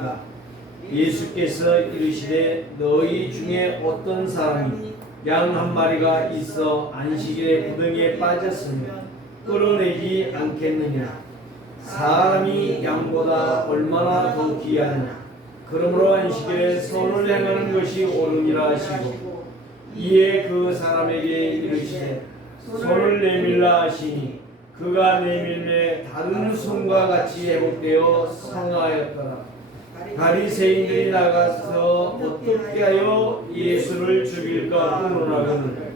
아니하리까. 예수께서 이르시되 너희 중에 어떤 사람이 양 한 마리가 있어 안식일에 구덩이에 빠졌으면 끌어내지 않겠느냐. 사람이 양보다 얼마나 더 귀하냐. 그러므로 안식일에 선을 행하는 것이 옳으니라 하시고 이에 그 사람에게 이르시되 손을 내밀라 하시니 그가 내밀매 다른 손과 같이 회복되어 성하였더라. 바리새인들이 나가서 어떻게 하여 예수를 죽일까 의논하거늘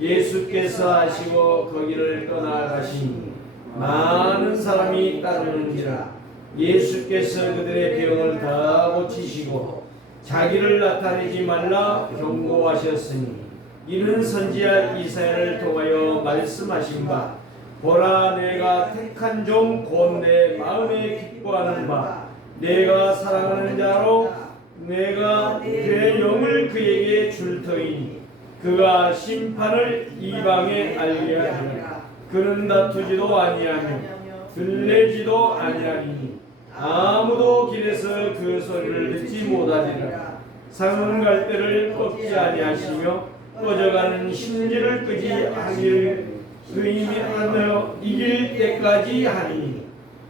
예수께서 하시고 거기를 떠나가시니 많은 사람이 따르는지라. 예수께서 그들의 병을 다 고치시고 자기를 나타내지 말라 경고하셨으니 이는 선지자 이사야를 통하여 말씀하신 바 보라 내가 택한 종 곧 내 마음에 기뻐하는 바 내가 사랑하는 자로 내가 내 영을 그에게 줄 터이니 그가 심판을 이방에 알게 하리라. 그는 다투지도 아니하며 들레지도 아니하리니 아무도 길에서 그 소리를 듣지 못하리라. 상은 갈대를 꺾지 아니하시며 꺼져가는 심지를 끄지 아니하며 이길 때까지 하리니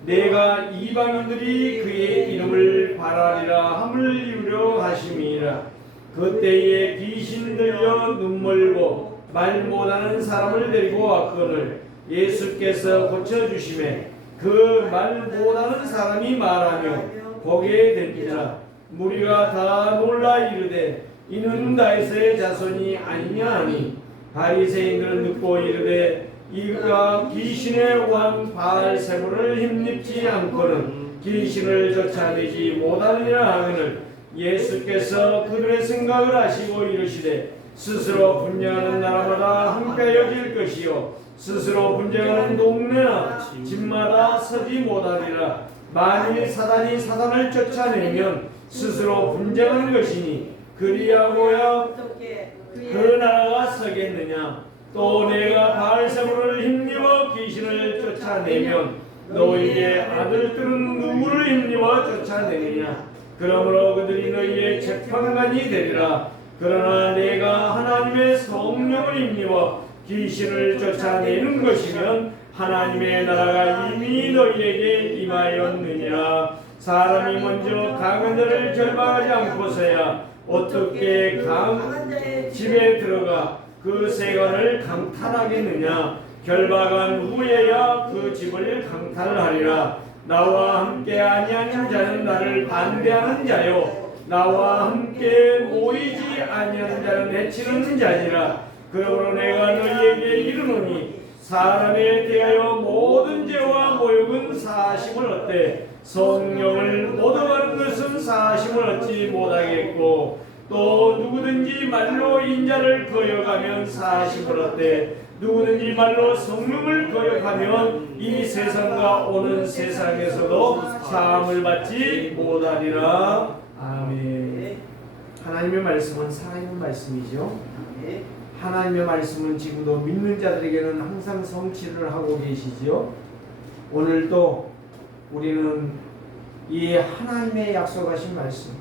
내가 이방인들이 그의 이름을 바라리라 함을 이루려 하심이라. 그때에 귀신 들려 눈멀고 말 못하는 사람을 데리고 왔거늘 예수께서 고쳐주심에 그 말 못하는 사람이 말하며 보게 된지라. 무리가 다 놀라 이르되 이는 다윗의 자손이 아니냐 하니 바리새인들은 듣고 이르되 이가 귀신의 왕 바알세불을 힘입지 않고는 귀신을 쫓아내지 못하느냐 하거늘 예수께서 그들의 생각을 아시고 이르시되 스스로 분쟁하는 나라마다 황폐해질 것이요 스스로 분쟁하는 동네나 집마다 서지 못하리라. 만일 사단이 사단을 쫓아내면 스스로 분쟁하는 것이니 그리하고야 그 나라가 서겠느냐. 또 내가 바알세불을 힘입어 귀신을 쫓아내면 너희의 아들들은 누구를 힘입어 쫓아내느냐. 그러므로 그들이 너희의 재판관이 되리라. 그러나 내가 하나님의 성령을 힘입어 귀신을 쫓아내는 것이면 하나님의 나라가 이미 너희에게 임하였느니라. 사람이 먼저 강한 자를 결박하지 않고서야 어떻게 강한 집에 들어가 그 세관을 강탈하겠느냐. 결박한 후에야 그 집을 강탈하리라. 나와 함께 아니하는 자는 나를 반대하는 자요 나와 함께 모이지 아니하는 자는 해치는 자니라. 그러므로 내가 너희에게 이르노니 사람에 대하여 모든 죄와 모욕은 사하심을 얻되 성령을 얻어가는 것은 사하심을 얻지 못하겠고 또 누구든지 말로 인자를 거역하면 사하심을 얻되 누구든지 말로 성령을 거역하면 이 세상과 오는 세상에서도 사함을 받지 못하리라. 아멘. 하나님의 말씀은 살아있는 말씀이죠. 하나님의 말씀은 지금도 믿는 자들에게는 항상 성취를 하고 계시지요. 오늘도 우리는 이 하나님의 약속하신 말씀,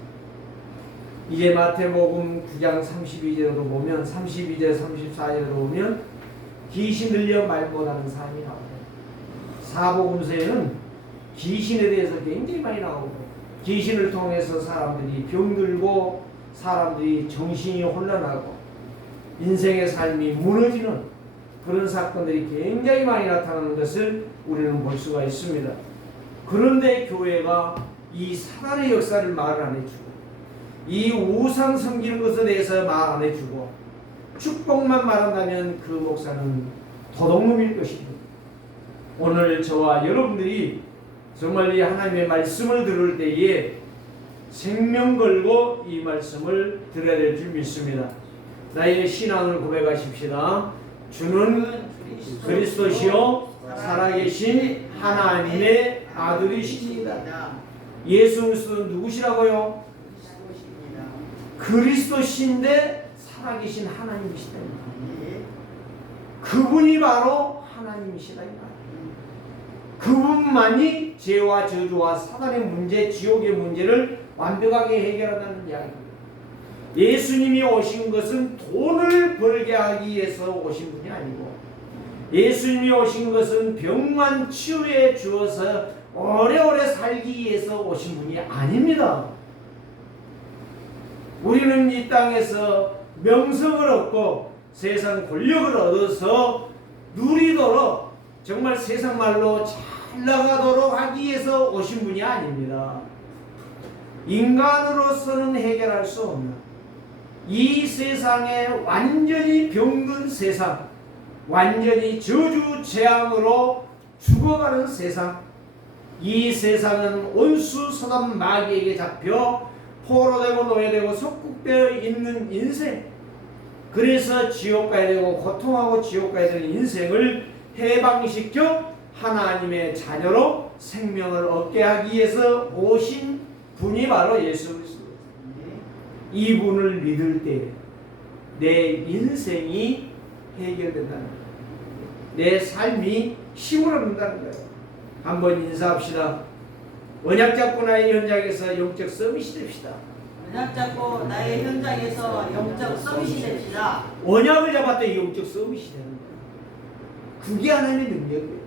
이제 마태복음 9장 32절로 보면 32절 34절로 보면 귀신 들려 말 못하는 사람이 나옵니다. 사복음서에는 귀신에 대해서 굉장히 많이 나오고 귀신을 통해서 사람들이 병들고 사람들이 정신이 혼란하고 인생의 삶이 무너지는 그런 사건들이 굉장히 많이 나타나는 것을 우리는 볼 수가 있습니다. 그런데 교회가 이 사단의 역사를 말 안 해주고 이 우상 섬기는 것에 대해서 말 안 해주고 축복만 말한다면 그 목사는 도둑놈일 것입니다. 오늘 저와 여러분들이 정말 이 하나님의 말씀을 들을 때에 생명 걸고 이 말씀을 들어야 될 줄 믿습니다. 나의 신앙을 고백하십시다. 주는 그리스도시요 살아계신 하나님의 아들이십니다. 예수 그리스도는 누구시라고요? 그리스도신데 살아계신 하나님이시다. 그분이 바로 하나님이시다. 그분만이 죄와 저주와 사단의 문제, 지옥의 문제를 완벽하게 해결한다는 이야기입니다. 예수님이 오신 것은 돈을 벌게 하기 위해서 오신 분이 아니고, 예수님이 오신 것은 병만 치유해 주어서 오래오래 살기 위해서 오신 분이 아닙니다. 우리는 이 땅에서 명성을 얻고 세상 권력을 얻어서 누리도록, 정말 세상 말로 잘 나가도록 하기 위해서 오신 분이 아닙니다. 인간으로서는 해결할 수 없는 이 세상에 완전히 병든 세상, 완전히 저주 재앙으로 죽어가는 세상, 이 세상은 온수 소단 마귀에게 잡혀 포로되고 노예되고 속국되어 있는 인생, 그래서 지옥 가야 되고 고통하고 지옥 가야 되는 인생을 해방시켜 하나님의 자녀로 생명을 얻게 하기 위해서 오신 분이 바로 예수 그리스도. 이분을 믿을 때 내 인생이 해결된다는 거예요. 내 삶이 힘을 얻는다는 거예요. 한번 인사합시다. 언약 잡고 나의 현장에서 영적 서밋이 됩시다. 언약 잡고 나의 현장에서 영적 서밋이 됩시다. 언약을 잡았더니 영적 서밋이 되는 거예요. 그게 하나님의 능력이에요.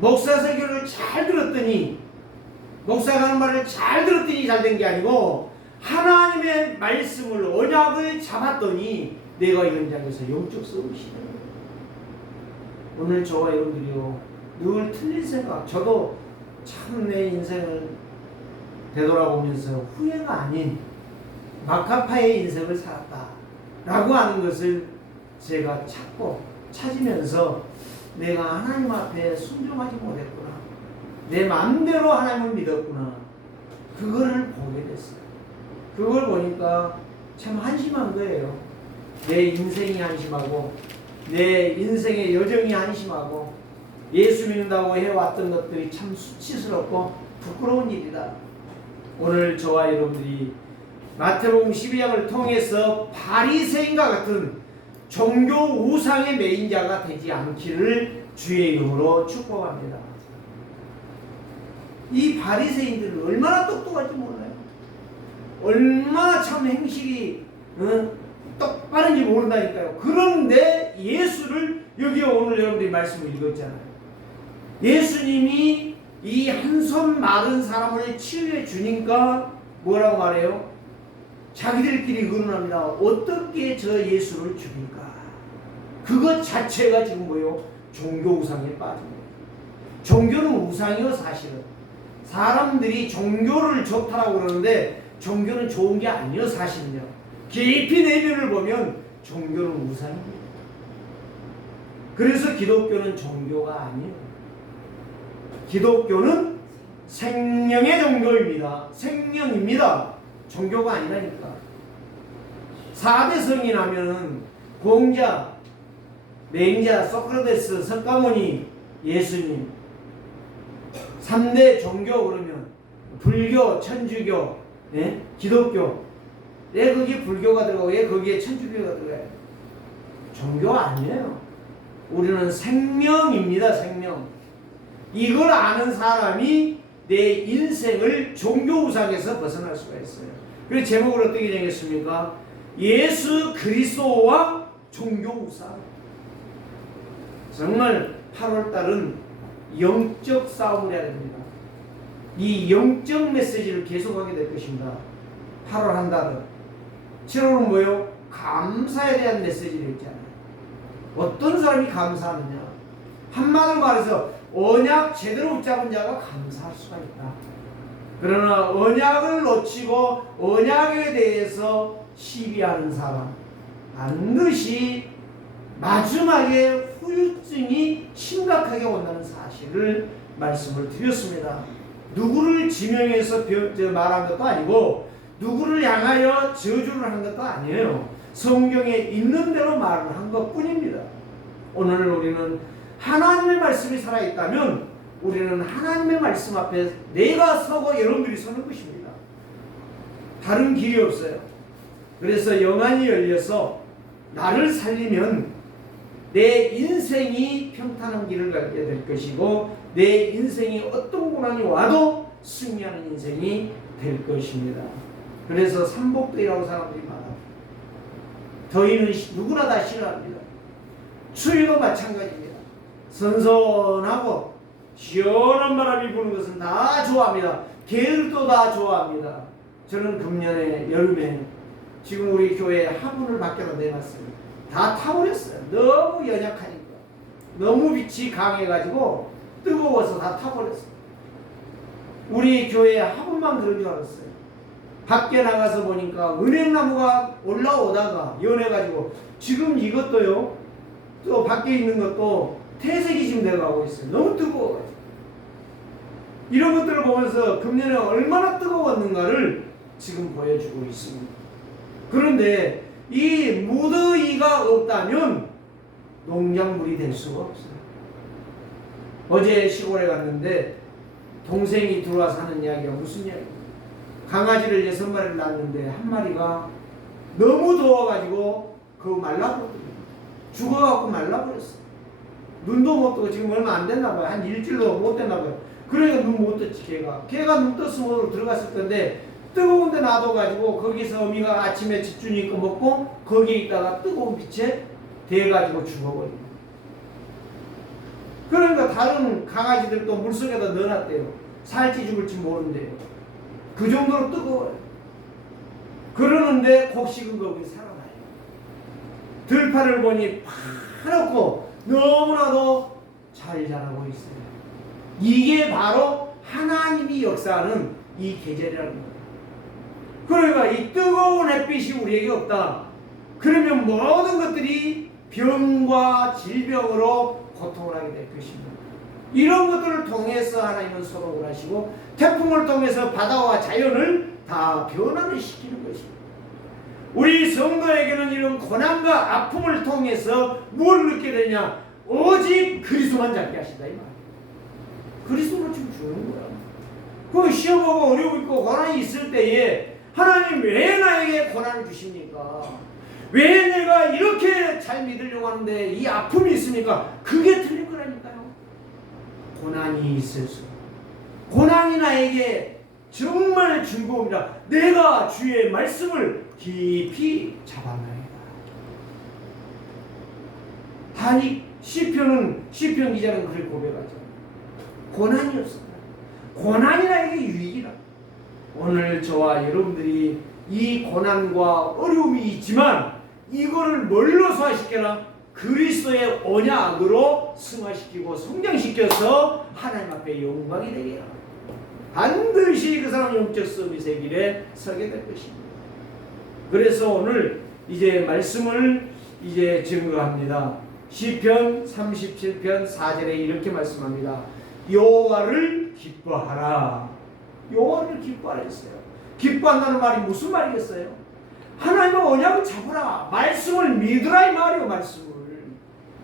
목사 설교를 잘 들었더니, 목사가 하는 말을 잘 들었더니 잘 된 게 아니고, 하나님의 말씀을, 언약을 잡았더니 내가 이 현장에서 영적 서밋이 되는 거예요. 오늘 저와 여러분들이요, 늘 틀린 생각, 저도 참 내 인생을 되돌아보면서 후회가 아닌 마카파의 인생을 살았다 라고 하는 것을 제가 찾으면서 내가 하나님 앞에 순종하지 못했구나, 내 마음대로 하나님을 믿었구나, 그거를 보게 됐어요. 그걸 보니까 참 한심한 거예요. 내 인생이 한심하고 내 인생의 여정이 한심하고 예수 믿는다고 해왔던 것들이 참 수치스럽고 부끄러운 일이다. 오늘 저와 여러분들이 마태복음 12장을 통해서 바리새인과 같은 종교 우상의 매인자가 되지 않기를 주의 이름으로 축복합니다. 이 바리새인들은 얼마나 똑똑할지 몰라요. 얼마나 참 행실이 똑바른지 모른다니까요. 그런데 예수를, 여기 오늘 여러분들이 말씀을 읽었잖아요. 예수님이 이 한 손 마른 사람을 치유해 주니까 뭐라고 말해요? 자기들끼리 의논합니다. 어떻게 저 예수를 죽일까? 그것 자체가 지금 뭐예요? 종교 우상에 빠진 거예요. 종교는 우상이요, 사실은. 사람들이 종교를 좋다라고 그러는데 종교는 좋은 게 아니에요, 사실은요. 깊이 내면을 보면 종교는 우상입니다. 그래서 기독교는 종교가 아니에요. 기독교는 생명의 종교입니다. 생명입니다. 종교가 아니라니까. 4대 성인 하면은 공자, 맹자, 소크라테스, 석가모니, 예수님. 3대 종교 그러면 불교, 천주교, 네? 기독교. 왜 거기에 불교가 들어가고 왜 거기에 천주교가 들어가요? 종교가 아니에요. 우리는 생명입니다. 생명. 이걸 아는 사람이 내 인생을 종교 우상에서 벗어날 수가 있어요. 그래서 제목을 어떻게 정했습니까? 예수 그리스도와 종교 우상. 정말 8월달은 영적 싸움을 해야 됩니다. 이 영적 메시지를 계속하게 될 것입니다. 8월 한 달은. 7월은 뭐예요? 감사에 대한 메시지를 했잖아요. 어떤 사람이 감사하느냐? 한마디로 말해서 언약 제대로 붙잡은 자가 감사할 수가 있다. 그러나 언약을 놓치고 언약에 대해서 시비하는 사람, 반드시 마지막에 후유증이 심각하게 온다는 사실을 말씀을 드렸습니다. 누구를 지명해서 말한 것도 아니고 누구를 향하여 저주를 한 것도 아니에요. 성경에 있는 대로 말을 한 것뿐입니다. 오늘 우리는 하나님의 말씀이 살아있다면 우리는 하나님의 말씀 앞에 내가 서고 여러분들이 서는 것입니다. 다른 길이 없어요. 그래서 영안이 열려서 나를 살리면 내 인생이 평탄한 길을 가게 될 것이고 내 인생이 어떤 고난이 와도 승리하는 인생이 될 것입니다. 그래서 삼복더위라고 사람들이 많아요. 더위는 누구나 다 싫어합니다. 추위도 마찬가지입니다. 선선하고 시원한 바람이 부는 것은 다 좋아합니다. 게을도 다 좋아합니다. 저는 금년에 여름에 지금 우리 교회 화분을 밖에다 내놨어요. 다 타버렸어요. 너무 연약하니까. 너무 빛이 강해가지고 뜨거워서 다 타버렸어요. 우리 교회에 화분만 그런 줄 알았어요. 밖에 나가서 보니까 은행나무가 올라오다가 연해가지고 지금 이것도요, 또 밖에 있는 것도 퇴색이 지금 돼가고 있어요. 너무 뜨거워가지고. 이런 것들을 보면서 금년에 얼마나 뜨거웠는가를 지금 보여주고 있습니다. 그런데 이 무더위가 없다면 농작물이 될 수가 없어요. 어제 시골에 갔는데 동생이 들어와서 하는 이야기가 무슨 이야기입니까? 강아지를 6마리를 낳았는데 한 마리가 너무 더워가지고 말라버렸어요. 죽어갖고 말라버렸어요. 눈도 못 뜨고 지금 얼마 안 됐나봐요. 한 일주일도 못 됐나봐요. 그러니까 눈 못 떴지 걔가 눈 떴으면 들어갔을 건데 뜨거운데 놔둬가지고 거기서 어미가 아침에 집주니 거 먹고 거기에 있다가 뜨거운 빛에 대가지고 죽어버립니다. 그러니까 다른 강아지들도 물속에다 넣어놨대요. 살지 죽을지 모른대요. 그 정도로 뜨거워요. 그러는데 곡식은 거기 살아나요. 들판을 보니 파랗고 너무나도 잘 자라고 있어요. 이게 바로 하나님이 역사하는 이 계절이라는 거예요. 그러니까 이 뜨거운 햇빛이 우리에게 없다. 그러면 모든 것들이 병과 질병으로 고통을 하게 될 것입니다. 이런 것들을 통해서 하나님은 소독을 하시고 태풍을 통해서 바다와 자연을 다 변화를 시키는 것입니다. 우리 성도에게는 이런 고난과 아픔을 통해서 뭘 느끼게 되냐? 오직 그리스도만 잡게 하신다 이 말이에요. 그리스도로 지금 주는 거야. 그 시험하고 어려움 있고 고난이 있을 때에 하나님 왜 나에게 고난을 주십니까? 왜 내가 이렇게 잘 믿으려고 하는데 이 아픔이 있습니까? 그게 틀린 거라니까요. 고난이 있을수록 고난이 나에게 정말 즐거움이다. 내가 주의 말씀을 깊이 잡아놔야 다니 시편 기자는 그렇게 고백하죠. 고난이 없습니다. 고난이 나에게 유익이다. 오늘 저와 여러분들이 이 고난과 어려움이 있지만 이거를 뭘로 소화시켜라? 그리스도의 언약으로 승화시키고 성장시켜서 하나님 앞에 영광이 되게 하라. 반드시 그 사람 영적 서비스의 길에 서게 될 것입니다. 그래서 오늘 이제 말씀을 이제 증거합니다. 시편 37편 4절에 이렇게 말씀합니다. 여호와를 기뻐하라. 여호와를 기뻐하라 했어요. 기뻐한다는 말이 무슨 말이겠어요? 하나님의 언약을 잡으라. 말씀을 믿으라 이 말이에요. 말씀을.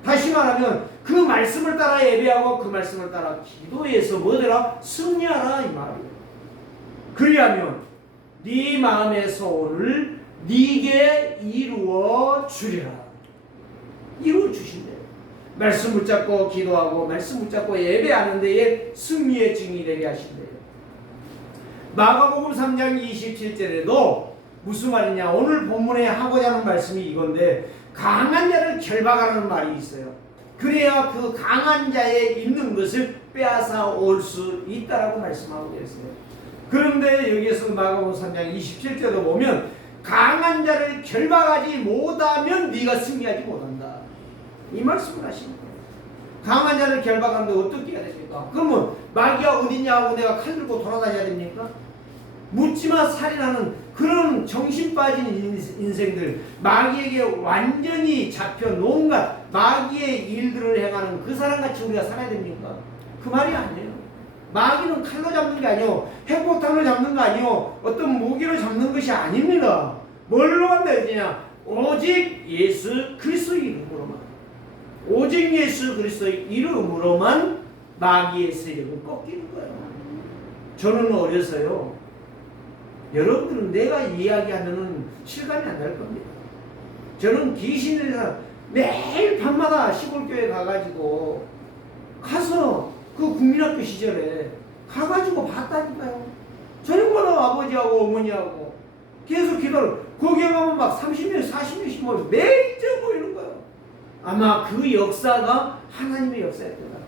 다시 말하면 그 말씀을 따라 예배하고 그 말씀을 따라 기도해서 뭐되라? 승리하라 이 말이에요. 그리하면 네 마음의 소원을 네게 이루어 주리라. 이루어 주신대요. 말씀 붙잡고 기도하고 말씀 붙잡고 예배하는 데에 승리의 증인이 되게 하신대요. 마가복음 3장 27절에도 무슨 말이냐? 오늘 본문에 하고자 하는 말씀이 이건데 강한 자를 결박하라는 말이 있어요. 그래야 그 강한 자에 있는 것을 빼앗아 올 수 있다라고 말씀하고 계세요. 그런데 여기에서 마가복음 3장 27절도 보면 강한 자를 결박하지 못하면 네가 승리하지 못한다. 이 말씀을 하시는 거예요. 강한 자를 결박하는데 어떻게 해야 됩니까? 그러면 마귀가 어디냐고 내가 칼 들고 돌아다녀야 됩니까? 묻지마 살인하는 그런 정신 빠진 인생들, 마귀에게 완전히 잡혀 온갖 마귀의 일들을 행하는 그 사람같이 우리가 살아야 됩니까? 그 말이 아니에요. 마귀는 칼로 잡는 게 아니요, 핵폭탄으로 잡는 거 아니요, 어떤 무기로 잡는 것이 아닙니다. 뭘로 한다 했냐? 오직 예수 그리스도의 이름으로만, 오직 예수 그리스도의 이름으로만 마귀의 세력을 꺾이는 거예요. 저는 어려서요, 여러분들은 내가 이야기하면은 실감이 안 날 겁니다. 저는 귀신을 매일 밤마다 시골교회 가가지고 가서 그 국민학교 시절에 가가지고 봤다니까요. 저녁마다 아버지하고 어머니하고 계속 기도를, 거기에 가면 막 30명, 40명씩 모여서 매일째 모이는 거예요. 아마 그 역사가 하나님의 역사였던 것 같아요.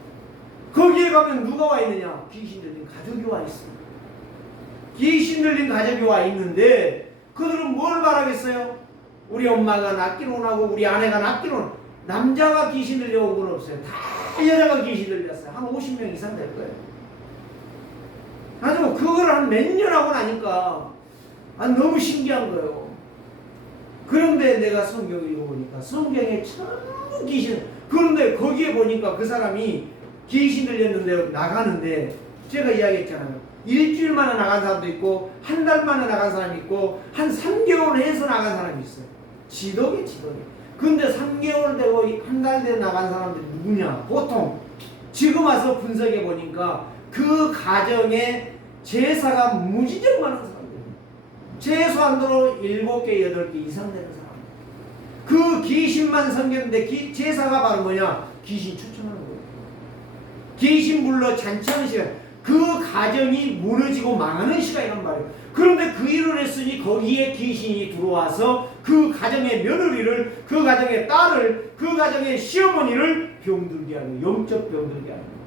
거기에 가면 누가 와 있느냐? 귀신 들린 가족이 와 있습니다. 귀신 들린 가족이 와 있는데 그들은 뭘 바라겠어요? 우리 엄마가 낫기를 원하고 우리 아내가 낫기를 원하고, 남자가 귀신 들려온 건 없어요. 다 여자가 귀신 들렸어요. 한 50명 이상 될 거예요. 아주 그걸 한 몇 년 하고 나니까 너무 신기한 거예요. 그런데 내가 성경을 읽어보니까 성경에 전부 귀신, 그런데 거기에 보니까 그 사람이 귀신 들렸는데 나가는데, 제가 이야기했잖아요. 일주일 만에 나간 사람도 있고 한 달 만에 나간 사람이 있고 한 3개월 해서 나간 사람이 있어요. 지독이. 근데 3개월 되고 한 달 되고 나간 사람들이 누구냐? 보통 지금 와서 분석해 보니까 그 가정에 제사가 무지정 많은 사람들, 최소한도로 7개, 8개 이상 되는 사람. 그 귀신만 섬겼는데 제사가 바로 뭐냐? 귀신 추천하는 거예요. 귀신 불러 잔치하는 시간, 그 가정이 무너지고 망하는 시간이란 말이에요. 그런데 그 일을 했으니 거기에 귀신이 들어와서 그 가정의 며느리를, 그 가정의 딸을, 그 가정의 시어머니를 병들게 하는, 영적 병들게 하는,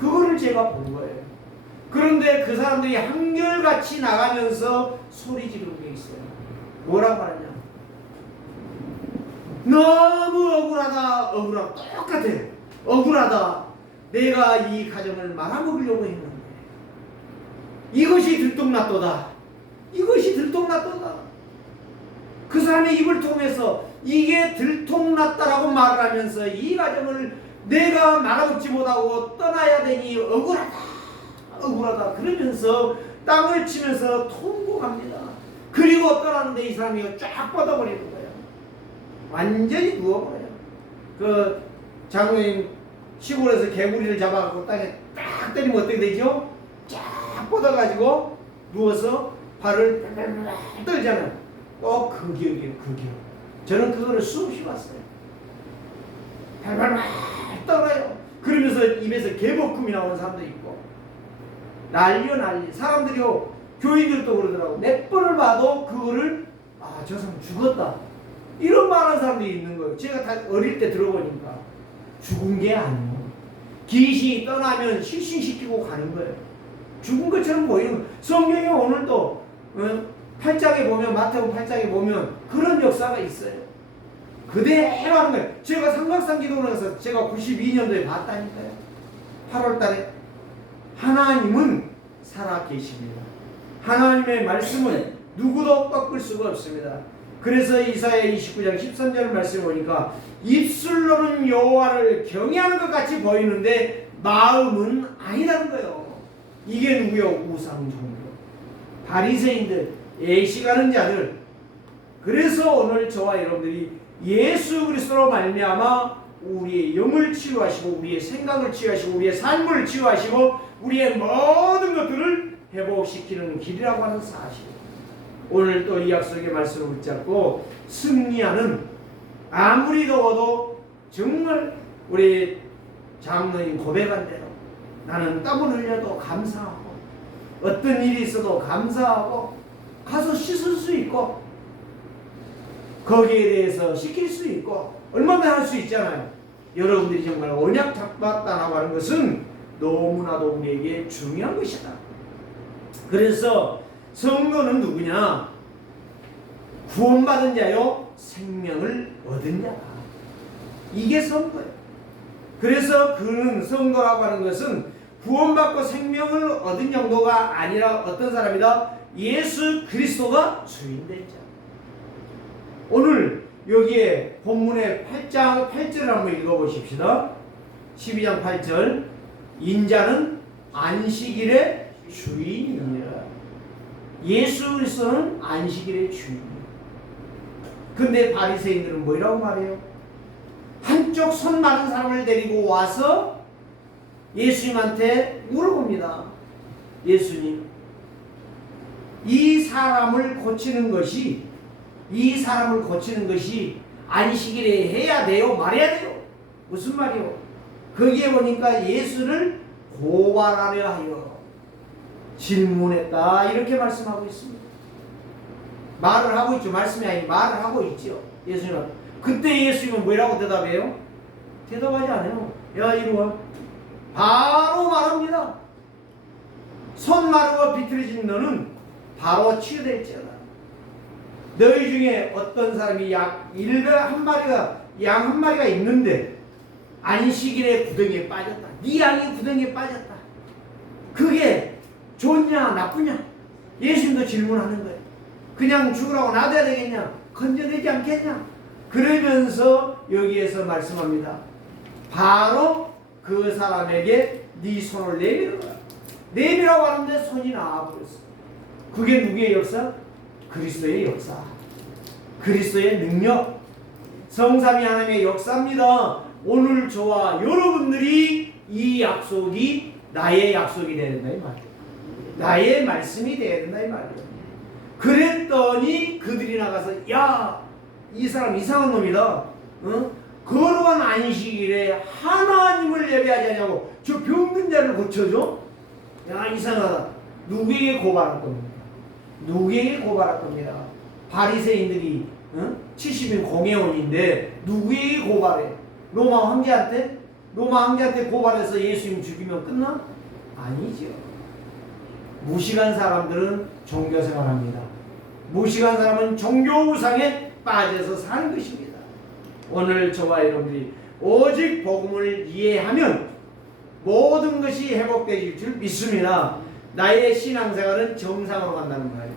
그거를 제가 본 거예요. 그런데 그 사람들이 한결같이 나가면서 소리 지르는 게 있어요. 뭐라고 하느냐? 너무 억울하다. 똑같아. 억울하다. 내가 이 가정을 말아먹으려고 했는데 이것이 들통났도다. 그 사람의 입을 통해서 이게 들통났다라고 말을 하면서 이 가정을 내가 말아먹지 못하고 떠나야 되니 억울하다 그러면서 땅을 치면서 통곡합니다. 그리고 떠나는데 이 사람이 쫙 뻗어버리는 거예요. 완전히 누워버려요. 그 장로님 시골에서 개구리를 잡아갖고 땅에 딱 때리면 어떻게 되죠? 쫙 뻗어가지고 누워서 발을 떨잖아요. 그 기억이에요. 저는 그거를 수없이 봤어요. 발발 떨어요. 그러면서 입에서 개복금이 나오는 사람도 있고, 난리. 사람들이요, 교인들도 그러더라고. 몇 번을 봐도 그거를 저 사람 죽었다 이런 말하는 사람들이 있는 거예요. 제가 다 어릴 때 들어보니까 죽은 게 아니에요. 귀신이 떠나면 실신시키고 가는 거예요. 죽은 것처럼 보이는 거예요. 성경에 오늘도 8장에 보면, 마태복음 8장에 보면 그런 역사가 있어요. 그대로 하는 거예요. 제가 삼각산 기도원에 가서 제가 92년도에 봤다니까요. 8월 달에. 하나님은 살아 계십니다. 하나님의 말씀은 누구도 꺾을 수가 없습니다. 그래서 이사야 29장 13절 말씀을 보니까 입술로는 여호와를 경외하는 것 같이 보이는데 마음은 아니라는 거예요. 이게 누구요? 우상종교, 바리새인들, 예식하는 자들. 그래서 오늘 저와 여러분들이 예수 그리스도로 말미암아 우리의 영을 치유하시고 우리의 생각을 치유하시고 우리의 삶을 치유하시고 우리의 모든 것들을 회복시키는 길이라고 하는 사실. 오늘 또 이 약속의 말씀을 붙잡고 승리하는, 아무리 더워도 정말 우리 장로님 고백한 대로 나는 땀을 흘려도 감사하고 어떤 일이 있어도 감사하고 가서 씻을 수 있고 거기에 대해서 시킬 수 있고 얼마나 할 수 있잖아요. 여러분들이 정말 언약 잡았다라고 하는 것은 너무나도 우리에게 중요한 것이다. 그래서 성도는 누구냐? 구원받은 자요, 생명을 얻은 자다. 이게 성도예요. 그래서 그는, 성도라고 하는 것은 구원받고 생명을 얻은 정도가 아니라 어떤 사람이다? 예수 그리스도가 주인된 자. 오늘 여기에 본문의 8장 8절을 한번 읽어보십시다. 12장 8절. 인자는 안식일의 주인이니라. 예수 그리스도는 안식일의 주인이에요. 근데 바리새인들은 뭐라고 말해요? 한쪽 손 많은 사람을 데리고 와서 예수님한테 물어봅니다. 예수님, 이 사람을 고치는 것이 안식일에 해야 돼요? 말해야 돼요? 무슨 말이요? 거기에 보니까 예수를 고발하려 하여 질문했다 이렇게 말씀하고 있습니다. 말을 하고 있죠. 말씀이 아니고 말을 하고 있죠. 예수님은. 그때 예수님은 뭐라고 대답해요? 대답하지 않아요. 야 이리 와. 바로 말합니다. 손 마르고 비틀어진 너는 바로 치유될지어다. 너희 중에 어떤 사람이 양 한 마리가 있는데 안식일에 구덩이에 빠졌다. 네 양이 구덩이에 빠졌다. 그게 좋냐 나쁘냐? 예수님도 질문하는 거예요. 그냥 죽으라고 놔둬야 되겠냐? 건져내지 않겠냐? 그러면서 여기에서 말씀합니다. 바로 그 사람에게 네 손을 내밀어라. 내밀라고 하는데 손이 나와버렸어. 그게 누구의 역사? 그리스도의 역사. 그리스도의 능력. 성삼위 하나님의 역사입니다. 오늘 저와 여러분들이 이 약속이 나의 약속이 되야 된다 이 말이에요. 나의 말씀이 되야 된다 이 말이에요. 그랬더니 그들이 나가서 야, 이 사람 이상한 놈이다. 거룩한 안식일에 하나님을 예배하지 않냐고 저 병든 자를 고쳐줘? 야, 이상하다. 누구에게 고발할 겁니까? 누구에게 고발할 겁니다. 바리새인들이 70인 공회원인데 누구에게 고발해? 로마 황제한테? 로마 황제한테 고발해서 예수님 죽이면 끝나? 아니죠. 무식한 사람들은 종교생활합니다. 무식한 사람은 종교우상에 빠져서 사는 것입니다. 오늘 저와 여러분들이 오직 복음을 이해하면 모든 것이 회복되실 줄 믿습니다. 나의 신앙생활은 정상으로 간다는 거예요.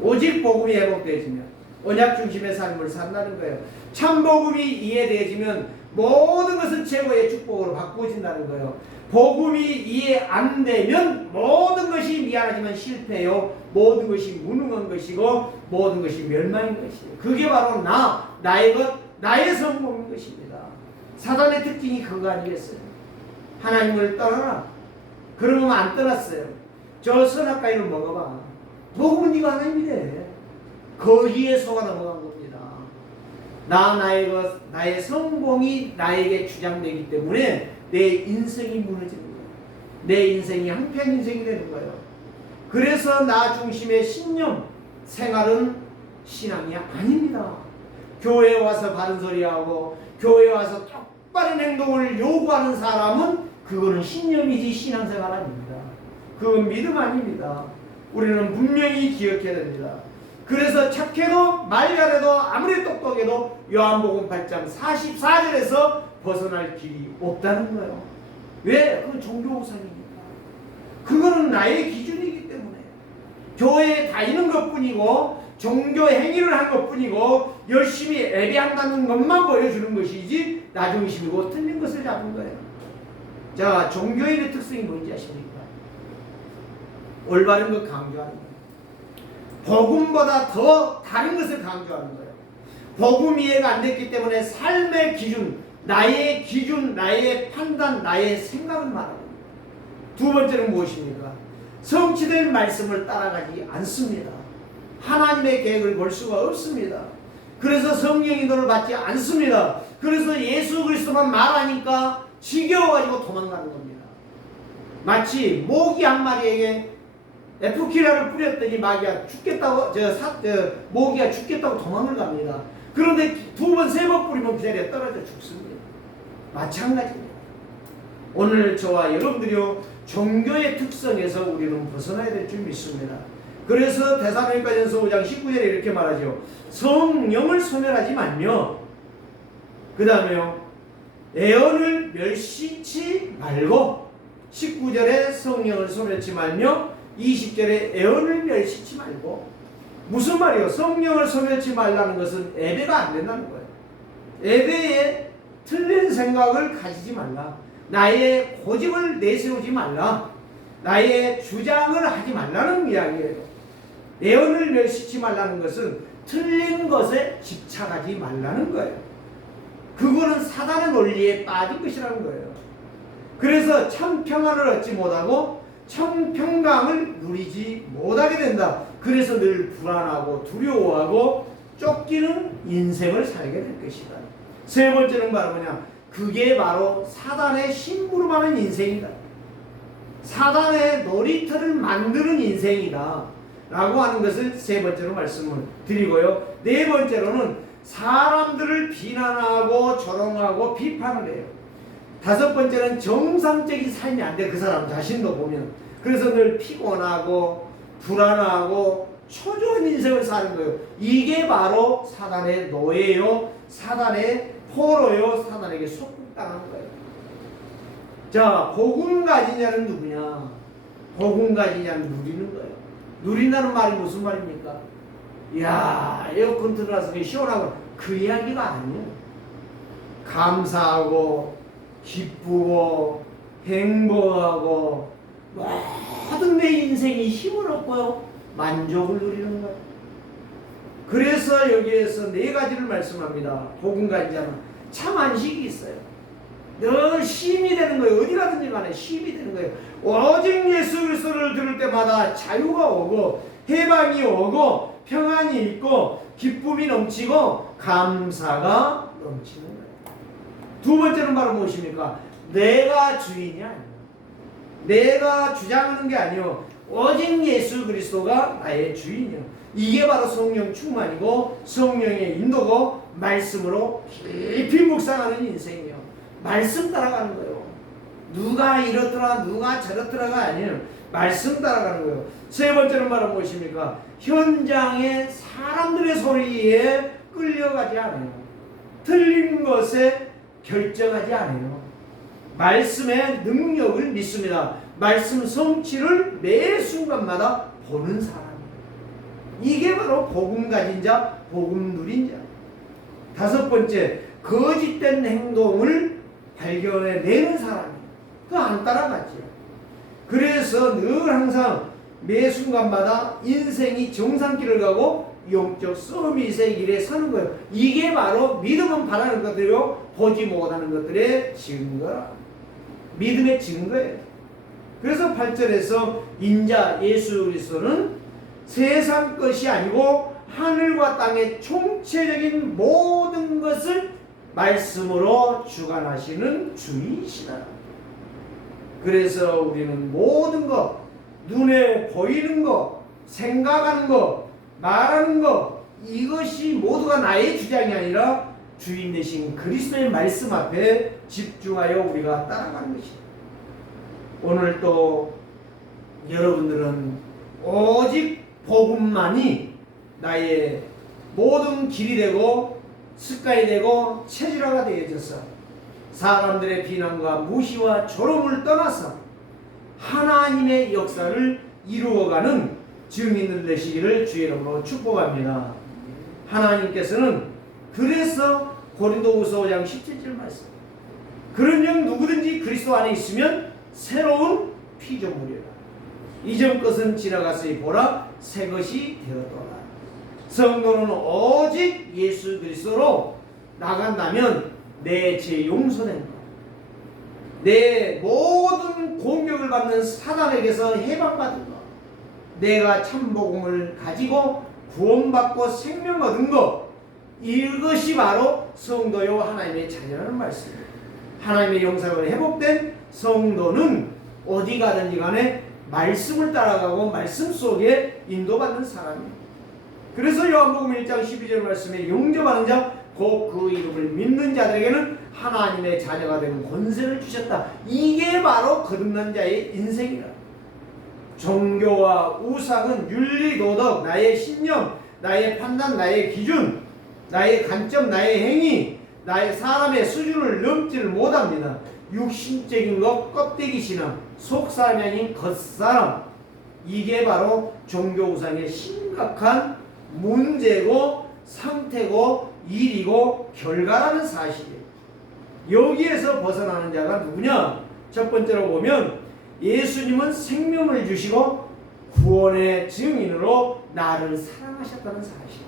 오직 복음이 회복되어지면 언약 중심의 삶을 산다는 거예요. 참 복음이 이해되어지면 모든 것은 최고의 축복으로 바꾸어진다는 거예요. 복음이 이해 안 되면 모든 것이 미안하지만 실패요. 모든 것이 무능한 것이고 모든 것이 멸망인 것이에요. 그게 바로 나의 것, 나의 성공인 것입니다. 사단의 특징이 그거 아니겠어요? 하나님을 떠나라. 그러면 안 떠났어요. 저 선악과일을 먹어봐. 복음은 네가 하나님이래. 거기에 속아 넘어간 겁니다. 나의 것, 나의 성공이 나에게 주장되기 때문에 내 인생이 무너지는 거예요. 내 인생이 한편 인생이 되는 거예요. 그래서 나 중심의 신념 생활은 신앙이 아닙니다. 교회에 와서 바른 소리하고 교회에 와서 똑바른 행동을 요구하는 사람은 그거는 신념이지 신앙생활 아닙니다. 그건 믿음 아닙니다. 우리는 분명히 기억해야 됩니다. 그래서 착해도 말잘해도 아무리 똑똑해도 요한복음 8장 44절에서 벗어날 길이 없다는 거예요. 왜? 그건 종교우상입니다. 그거는 나의 기준이기 때문에 교회에 다니는 것뿐이고 종교 행위를 한 것뿐이고 열심히 예배한다는 것만 보여주는 것이지 나 중심이고 틀린 것을 잡은 거예요. 자, 종교인의 특성이 뭔지 아십니까? 올바른 것 강조하는 거예요. 복음보다 더 다른 것을 강조하는 거예요. 복음 이해가 안 됐기 때문에 삶의 기준, 나의 판단, 나의 생각을 말하는 거예요. 두 번째는 무엇입니까? 성취될 말씀을 따라가지 않습니다. 하나님의 계획을 볼 수가 없습니다. 그래서 성령 인도를 받지 않습니다. 그래서 예수 그리스도만 말하니까 지겨워가지고 도망가는 겁니다. 마치 모기 한 마리에게 에프킬라를 뿌렸더니 모기가 죽겠다고 도망을 갑니다. 그런데 두 번, 세 번 뿌리면 그 자리에 떨어져 죽습니다. 마찬가지입니다. 오늘 저와 여러분들이요, 종교의 특성에서 우리는 벗어나야 될 줄 믿습니다. 그래서 데살로니가전서 5장 19절에 이렇게 말하죠. 성령을 소멸하지 말며, 그 다음에요, 애언을 멸시치 말고, 19절에 성령을 소멸치 말며 20절에 애언을 멸시치 말고. 무슨 말이에요? 성령을 소멸치 말라는 것은 예배가 안 된다는 거예요. 예배에 틀린 생각을 가지지 말라. 나의 고집을 내세우지 말라. 나의 주장을 하지 말라는 이야기예요. 애언을 멸시치 말라는 것은 틀린 것에 집착하지 말라는 거예요. 그거는 사단의 논리에 빠진 것이라는 거예요. 그래서 참 평안을 얻지 못하고 참 평강을 누리지 못하게 된다. 그래서 늘 불안하고 두려워하고 쫓기는 인생을 살게 될 것이다. 세 번째는 바로 뭐냐? 그게 바로 사단의 심부름하는 인생이다. 사단의 놀이터를 만드는 인생이다 라고 하는 것을 세 번째로 말씀을 드리고요. 네 번째로는 사람들을 비난하고 조롱하고 비판을 해요. 다섯 번째는 정상적인 삶이 안 돼. 그 사람 자신도 보면. 그래서 늘 피곤하고 불안하고 초조한 인생을 사는 거예요. 이게 바로 사단의 노예요, 사단의 포로요, 사단에게 속국당하는 거예요. 자, 복음 가진 자는 누구냐? 복음 가진 자는 누리는 거예요. 누린다는 말이 무슨 말입니까? 이야, 에어컨 들어가서 시원하고 그 이야기가 아니에요. 감사하고 기쁘고 행복하고 모든 내 인생이 힘을 얻고요, 만족을 누리는 거예요. 그래서 여기에서 네 가지를 말씀합니다. 복음 가진 자는 참 안식이 있어요. 늘 쉼이 되는 거예요. 어디 가든지 간에 쉼이 되는 거예요. 오직 예수 그리스도를 들을 때마다 자유가 오고 해방이 오고 평안이 있고 기쁨이 넘치고 감사가 넘치는 거예요. 두 번째는 바로 무엇입니까? 내가 주인이 아니에요. 내가 주장하는 게 아니요, 오직 예수 그리스도가 나의 주인이요. 이게 바로 성령 충만이고 성령의 인도고 말씀으로 깊이 묵상하는 인생이에요. 말씀 따라가는 거예요. 누가 이렇더라 누가 저렇더라가 아니에요. 말씀 따라가는 거예요. 세 번째는 바로 무엇입니까? 현장의 사람들의 소리에 끌려가지 않아요. 틀린 것에 결정하지 않아요. 말씀의 능력을 믿습니다. 말씀 성취를 매 순간마다 보는 사람이에요. 이게 바로 복음 가진 자, 복음 누린 자. 다섯 번째, 거짓된 행동을 발견해내는 사람이에요. 그거 안 따라갔죠. 그래서 늘 항상 매 순간마다 인생이 정상길을 가고 영적 서밋의 길에 서는 거예요. 이게 바로 믿음은 바라는 것들이요, 보지 못하는 것들의 증거라. 믿음의 증거예요. 그래서 8절에서 인자 예수 그리스도는 세상 것이 아니고 하늘과 땅의 총체적인 모든 것을 말씀으로 주관하시는 주이시다. 그래서 우리는 모든 것, 눈에 보이는 것, 생각하는 것, 말하는 것, 이것이 모두가 나의 주장이 아니라 주인 되신 그리스도의 말씀 앞에 집중하여 우리가 따라가는 것이다. 오늘 또 여러분들은 오직 복음만이 나의 모든 길이 되고 습관이 되고 체질화가 되어져서 사람들의 비난과 무시와 조롱을 떠나서 하나님의 역사를 이루어가는 증인들 되시기를 주의 이름으로 축복합니다. 하나님께서는 그래서 고린도후서 5장 17절 말씀, 그런즉 누구든지 그리스도 안에 있으면 새로운 피조물이라. 이전 것은 지나갔으니 보라 새 것이 되었도다. 성도는 오직 예수 그리스도로 나간다면 내 죄 용서된 것, 내 모든 공격을 받는 사단에게서 해방받은 것, 내가 참복음을 가지고 구원받고 생명 얻은 것, 이것이 바로 성도요 하나님의 자녀라는 말씀입니다. 하나님의 영상으로 회복된 성도는 어디 가든지 간에 말씀을 따라가고 말씀 속에 인도받는 사람입니다. 그래서 요한복음 1장 12절 말씀에 영접하는 자 곧 그 이름을 믿는 자들에게는 하나님의 자녀가 되는 권세를 주셨다. 이게 바로 거듭난 자의 인생이라. 종교와 우상은 윤리, 도덕, 나의 신념, 나의 판단, 나의 기준, 나의 관점, 나의 행위, 나의 사람의 수준을 넘지를 못합니다. 육신적인 것, 껍데기 신앙, 속사람이 아닌 겉사람, 이게 바로 종교 우상의 심각한 문제고 상태고 일이고 결과라는 사실이에요. 여기에서 벗어나는 자가 누구냐? 첫 번째로 보면 예수님은 생명을 주시고 구원의 증인으로 나를 사랑하셨다는 사실.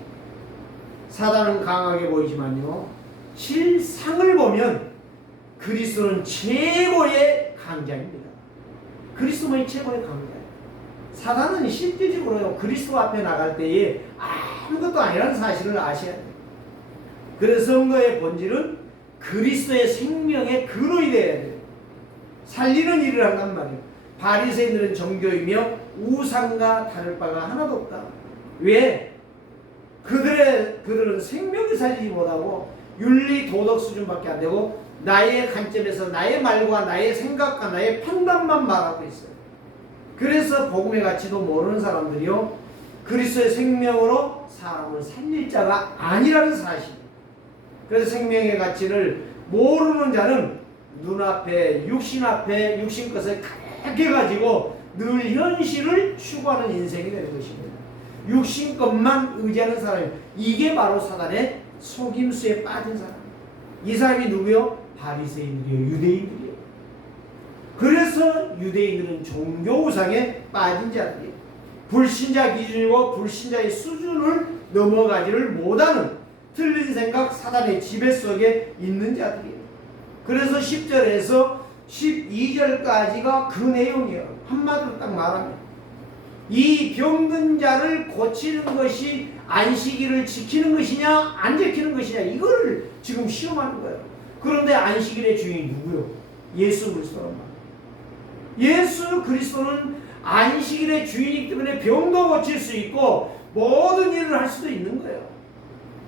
사단은 강하게 보이지만요, 실상을 보면 그리스도는 최고의 강자입니다. 그리스도만이 최고의 강자예요. 사단은 실질적으로요, 그리스도 앞에 나갈 때에 아무것도 아니라는 사실을 아셔야 돼요. 그래서 성도의 본질은 그리스도의 생명의 근원이 되어야 돼요. 살리는 일을 한단 말이에요. 바리새인들은 정교이며 우상과 다를 바가 하나도 없다. 왜? 그들은 생명을 살리지 못하고 윤리 도덕 수준밖에 안 되고 나의 관점에서 나의 말과 나의 생각과 나의 판단만 말하고 있어요. 그래서 복음의 가치도 모르는 사람들이요, 그리스도의 생명으로 사람을 살릴 자가 아니라는 사실. 그래서 생명의 가치를 모르는 자는 눈앞에 육신 앞에 육신 것을 가득해 가지고 늘 현실을 추구하는 인생이 되는 것입니다. 육신 것만 의지하는 사람, 이게 바로 사단의 속임수에 빠진 사람. 이 사람이 누구요? 바리새인들이요, 유대인들이요. 그래서 유대인들은 종교 우상에 빠진 자들이에요. 불신자 기준이고 불신자의 수준을 넘어가지를 못하는 틀린 생각, 사단의 지배 속에 있는 자들이에요. 그래서 10절에서 12절까지가 그 내용이에요. 한마디로 딱 말하면 이 병든 자를 고치는 것이 안식일을 지키는 것이냐 안 지키는 것이냐, 이걸 지금 시험하는 거예요. 그런데 안식일의 주인이 누구요? 예수 그리스도란 말이에요. 예수 그리스도는 안식일의 주인이기 때문에 병도 고칠 수 있고 모든 일을 할 수도 있는 거예요.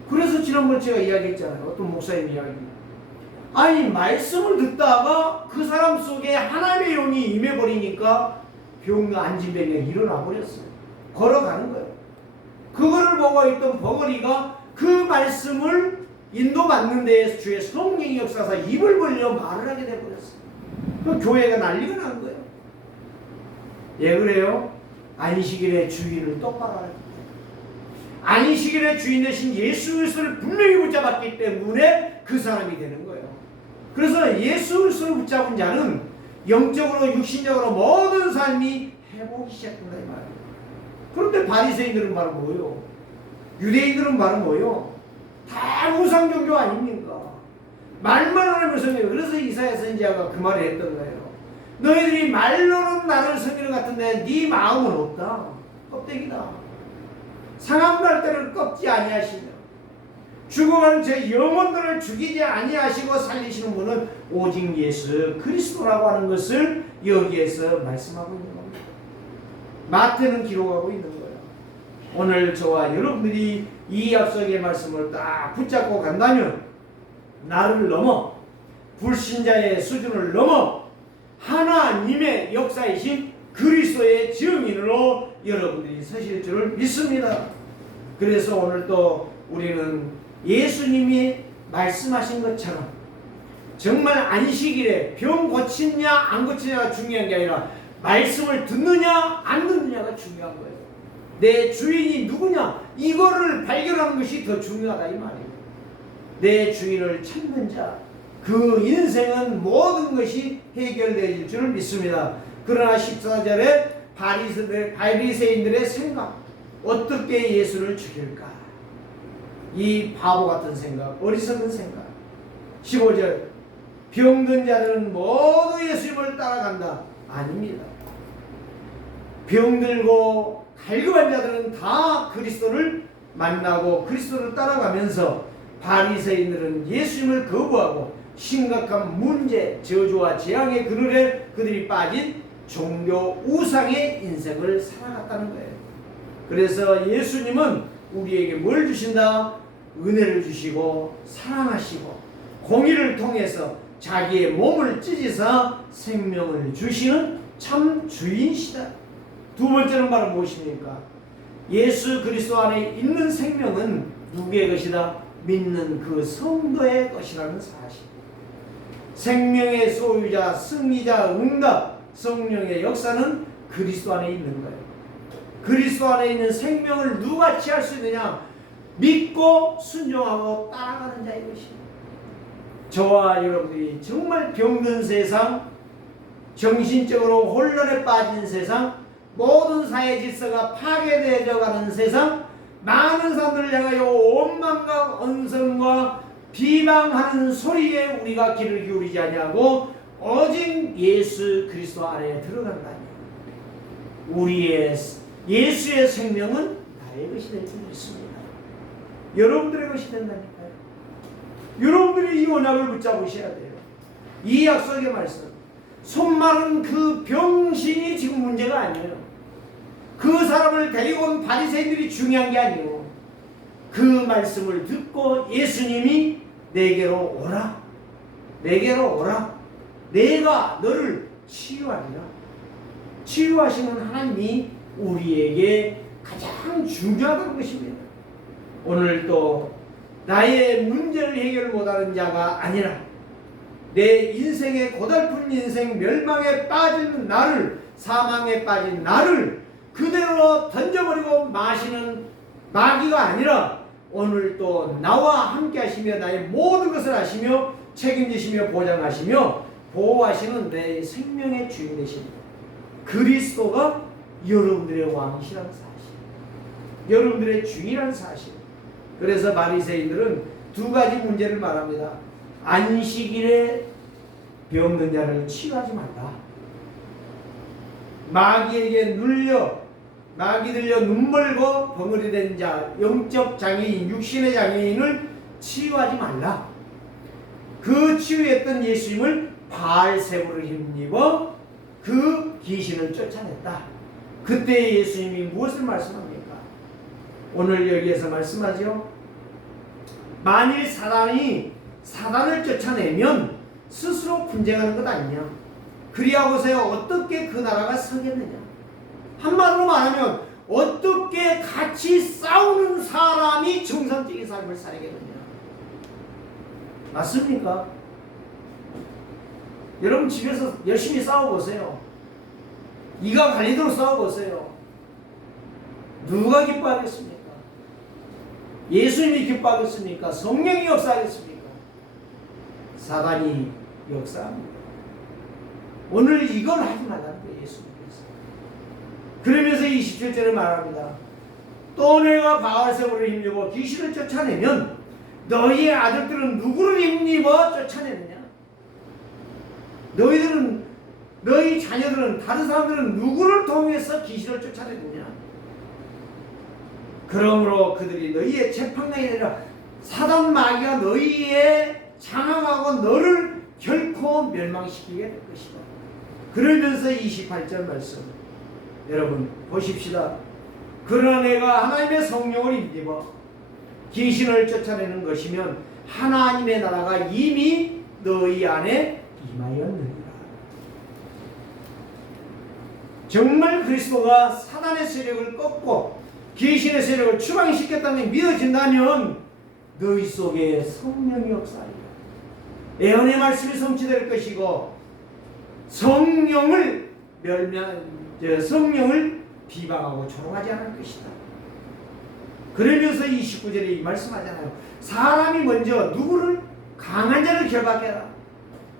그래서 지난번에 제가 이야기했잖아요. 어떤 목사님 이야기입니다. 아니, 말씀을 듣다가 그 사람 속에 하나님의 영이 임해버리니까 안진병이 일어나 버렸어요. 걸어가는 거예요. 그거를 보고 있던 버거리가 그 말씀을 인도받는 데에 주의 성령이 역사사 입을 벌려 말을 하게 돼버렸어요. 그 교회가 난리가 난 거예요. 예, 그래요? 안식일의 주인을 똑바로 알아야 돼요. 안식일의 주인 대신 예수 그리스도를 분명히 붙잡았기 때문에 그 사람이 되는 거예요. 그래서 예수 그리스도를 붙잡은 자는 영적으로 육신적으로 모든 삶이 회복이 시작된다 이 말이에요. 그런데 바리새인들은 바로 뭐예요? 유대인들은 바로 뭐예요? 다 우상 종교 아닙니까? 말만 하는 성경. 그래서 이사야 선지자가 그 말을 했던 거예요. 너희들이 말로는 나를 섬기는 것 같은데 네 마음은 없다. 껍데기다. 상한 발달을 꺾지 아니하시며 죽어가는 제 영혼들을 죽이지 아니하시고 살리시는 분은 오직 예수 그리스도라고 하는 것을 여기에서 말씀하고 있는 겁니다. 마태는 기록하고 있는 거예요. 오늘 저와 여러분들이 이 약속의 말씀을 딱 붙잡고 간다면 나를 넘어 불신자의 수준을 넘어 하나님의 역사이신 그리스도의 증인으로 여러분들이 서실 줄을 믿습니다. 그래서 오늘 또 우리는 예수님이 말씀하신 것처럼 정말 안식일에 병 고치냐 안 고치냐가 중요한 게 아니라 말씀을 듣느냐 안 듣느냐가 중요한 거예요. 내 주인이 누구냐 이거를 발견하는 것이 더 중요하다 이 말이에요. 내 주인을 찾는 자, 그 인생은 모든 것이 해결되어질 줄을 믿습니다. 그러나 14절에 바리새인들의 생각, 어떻게 예수를 죽일까? 이 바보 같은 생각, 어리석은 생각. 15절, 병든 자들은 모두 예수님을 따라간다. 아닙니다. 병들고 갈급한 자들은 다 그리스도를 만나고 그리스도를 따라가면서 바리새인들은 예수님을 거부하고 심각한 문제, 저주와 재앙의 그늘에 그들이 빠진 종교 우상의 인생을 살아갔다는 거예요. 그래서 예수님은 우리에게 뭘 주신다? 은혜를 주시고 사랑하시고 공의를 통해서 자기의 몸을 찢으사 생명을 주시는 참 주인이시다. 두 번째는 바로 무엇입니까? 예수 그리스도 안에 있는 생명은 누구의 것이다? 믿는 그 성도의 것이라는 사실. 생명의 소유자, 승리자, 응답, 성령의 역사는 그리스도 안에 있는 거예요. 그리스도 안에 있는 생명을 누가 취할 수 있느냐? 믿고 순종하고 따라가는 자의 것입니다. 저와 여러분들이 정말 병든 세상, 정신적으로 혼란에 빠진 세상, 모든 사회 질서가 파괴되어 가는 세상, 많은 사람들을 향하여 원망과 언성과 비방하는 소리에 우리가 귀를 기울이지 아니하고 오직 예수 그리스도 안에 들어간다니 우리의 예수의 생명은 나의 것이 될 줄 믿습니다. 여러분들의 것이 된다니까요. 여러분들이 이 언약을 붙잡으셔야 돼요. 이 약속의 말씀, 손마른 그 병신이 지금 문제가 아니에요. 그 사람을 데리고 온 바리새인들이 중요한 게 아니에요. 그 말씀을 듣고 예수님이 내게로 오라. 내게로 오라. 내가 너를 치유하리라. 치유하시는 하나님이 우리에게 가장 중요하다는 것입니다. 오늘 또 나의 문제를 해결 못하는 자가 아니라 내 인생의 고달픈 인생 멸망에 빠진 나를, 사망에 빠진 나를 그대로 던져버리고 마시는 마귀가 아니라 오늘 또 나와 함께 하시며 나의 모든 것을 하시며 책임지시며 보장하시며 보호하시는 내 생명의 주인 되십니다. 그리스도가 여러분들의 왕이시라는 사실, 여러분들의 주인이라는 사실. 그래서 바리새인들은 두 가지 문제를 말합니다. 안식일에 병든 자를 치유하지 말라. 마귀에게 마귀 들려 눈멀고 벙어리 된 자, 영적 장애인, 육신의 장애인을 치유하지 말라. 그 치유했던 예수님을 바알세부를 힘입어 그 귀신을 쫓아냈다. 그때 예수님이 무엇을 말씀합니까? 오늘 여기에서 말씀하죠. 만일 사단을 쫓아내면 스스로 분쟁하는 것 아니냐. 그리하고서야 어떻게 그 나라가 서겠느냐. 한마디로 말하면 어떻게 같이 싸우는 사람이 정상적인 삶을 살겠느냐. 맞습니까? 여러분 집에서 열심히 싸워보세요. 이가 갈리도록 싸워보세요. 누가 기뻐하겠습니까? 예수님이 기뻐하겠습니까? 성령이 역사하겠습니까? 사단이 역사합니다. 오늘 이걸 하지 말라는 거예요. 예수님께서. 그러면서 27절에 말합니다. 또 내가 바알세부를 힘입어 귀신을 쫓아내면 너희의 아들들은 누구를 힘입어 쫓아내느냐? 너희 자녀들은, 다른 사람들은 누구를 통해서 귀신을 쫓아내느냐? 그러므로 그들이 너희의 재판장이 아니라 사단 마귀가 너희의 장악하고 너를 결코 멸망시키게 될 것이다. 그러면서 28절 말씀 여러분 보십시다. 그러나 내가 하나님의 성령을 힘입어 귀신을 쫓아내는 것이면 하나님의 나라가 이미 너희 안에 임하였느니라. 정말 그리스도가 사단의 세력을 꺾고 귀신의 세력을 추방시켰다는 게 믿어진다면 너희 속에 성령이 역사하리라. 예언의 말씀이 성취될 것이고 성령을 비방하고 조롱하지 않을 것이다. 그러면서 29절에 말씀하잖아요. 사람이 먼저 누구를? 강한 자를 결박해라.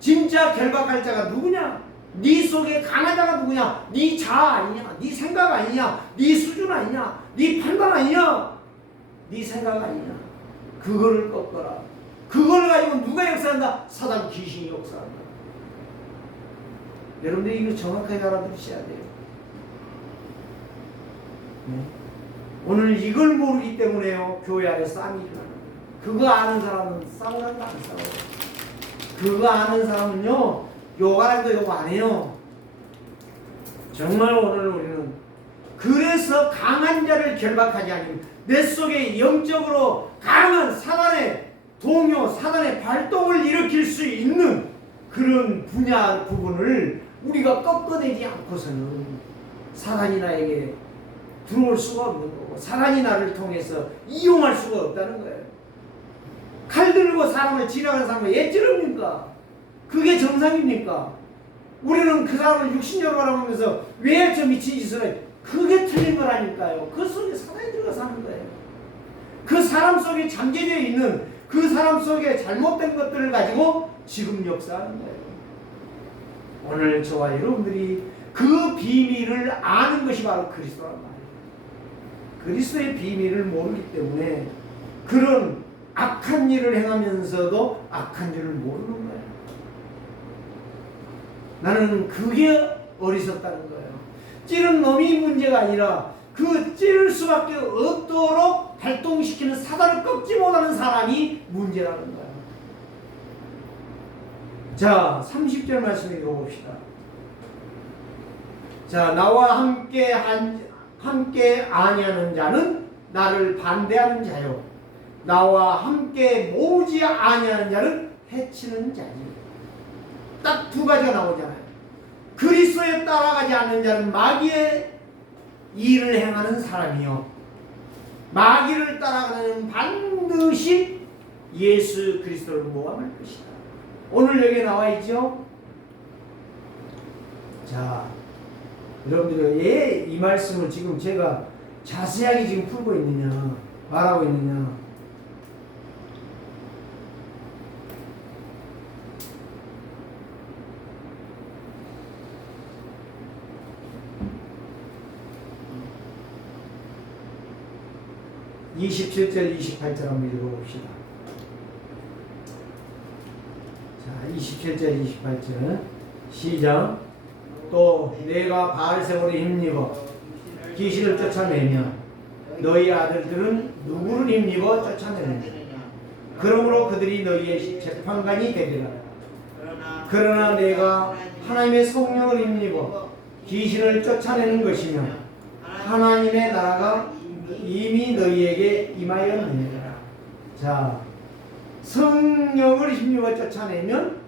진짜 결박할 자가 누구냐? 네 속에 강한 자가 누구냐? 네 자아 아니냐? 네 생각 아니냐? 네 수준 아니냐? 네 판단 아니냐? 네 생각 아니냐? 그거를 꺾어라. 그걸 가지고 누가 역사한다? 사단 귀신이 역사한다. 여러분들이 이거 정확하게 알아두셔야 돼요. 네. 오늘 이걸 모르기 때문에요. 교회 안에 싸움이 일어나는 거예요. 그거 아는 사람은 싸우는 거 안 싸워요. 그거 아는 사람은요, 욕하는 거 욕 안 해요. 정말 오늘 우리는 그래서 강한 자를 결박하지 않으면 내 속에 영적으로 강한 사단의 동요, 사단의 발동을 일으킬 수 있는 그런 분야 부분을 우리가 꺾어내지 않고서는 사단이 나에게 들어올 수가 없는 거고 사단이 나를 통해서 이용할 수가 없다는 거예요. 칼 들고 사람을 지나가는 사람을 예찌릅니까? 그게 정상입니까? 우리는 그 사람을 육신적으로 바라보면서 왜 저 미친 짓을 해? 그게 틀린 거라니까요. 그 속에 사단이 들어가 사는 거예요. 그 사람 속에 잠재되어 있는 그 사람 속에 잘못된 것들을 가지고 지금 역사하는 거예요. 오늘 저와 여러분들이 그 비밀을 아는 것이 바로 그리스도란 말이에요. 그리스도의 비밀을 모르기 때문에 그런 악한 일을 행하면서도 악한 줄을 모르는 거예요. 나는 그게 어리석다는 거예요. 찌른 놈이 문제가 아니라 그 찌를 수밖에 없도록 발동시키는 사단을 꺾지 못하는 사람이 문제라는 거예요. 자, 30절 말씀 읽어봅시다. 자, 나와 함께 아니하는 자는 나를 반대하는 자요, 나와 함께 모으지 아니하는 자는 해치는 자니. 딱 두 가지가 나오잖아요. 그리스도에 따라가지 않는 자는 마귀의 일을 행하는 사람이요, 마귀를 따라가는 반드시 예수 그리스도를 모함할 것이다. 오늘 여기에 나와 있죠. 자, 여러분들 왜 이 말씀을 지금 제가 자세하게 지금 풀고 있느냐, 말하고 있느냐. (27절) (28절) 한번 읽어봅시다. 자, 27절 28절 시작. 또 내가 바알세월에 힘입어 귀신을 쫓아내며 너희 아들들은 누구를 힘입어 쫓아내느냐. 그러므로 그들이 너희의 재판관이 되리라. 그러나 내가 하나님의 성령을 힘입어 귀신을 쫓아내는 것이며 하나님의 나라가 이미 너희에게 임하였느니라. 자, 성령을 힘입어 쫓아내면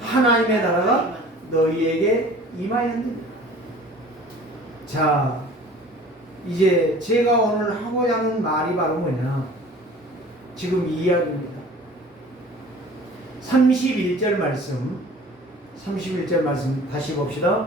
하나님의 나라가 너희에게 임하였느니라. 자, 이제 제가 오늘 하고자 하는 말이 바로 뭐냐, 지금 이 이야기입니다. 31절 말씀 다시 봅시다.